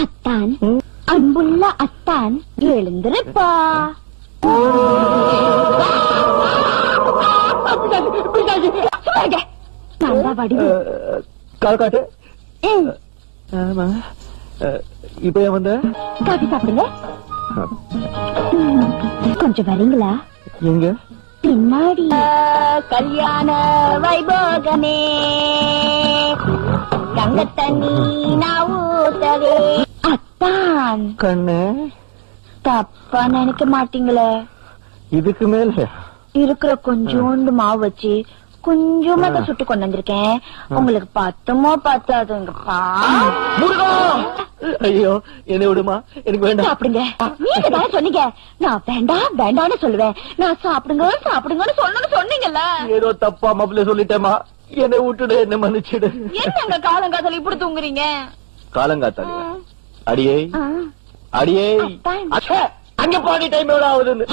அத்தான், அன்புள்ள அத்தான், எழுந்திருப்பா. நல்லா வடிவு. கால் காட்டு. இப்ப ஏன் வந்த? காஃபி சாப்பிடுங்க. கொஞ்சம் வரீங்களா? எங்க? பின்னாடி. கல்யாண வைபோகமே தங்க தண்ணி நான் ஊத்தவே. அத்தான் கண்ணு தப்பா நினைக்க மாட்டீங்களே? இதுக்கு மேல இருக்கிற கொஞ்சோண்டு மாவு வச்சு கொஞ்சமா சுட்டு கொண்டு வந்திருக்கேன். உங்களுக்கு பத்துமோ பத்தாதுங்கப்பா. ஐயோ என்னை விடுமா, எனக்கு வேண்டாம். சாப்பிடுங்க. நீங்க தானே சொன்னீங்க நான் வேண்டாம் வேண்டாம்னு சொல்லுவேன். நான் சாப்பிடுங்க சாப்பிடுங்கன்னு சொல்லணும்னு சொன்னீங்கல்ல. ஏதோ தப்பா மாப்பிள்ள சொல்லிட்டேமா, என்னை விட்டுடு, என்ன மன்னிச்சிடு. என்னங்க காலங்காத்தால இப்படி தூங்குறீங்க? காலங்காத்தால அடியே ஆ. அடியே அத்தான். அங்க பாடி டைம் எவ்வளவு ஆகுதுன்னு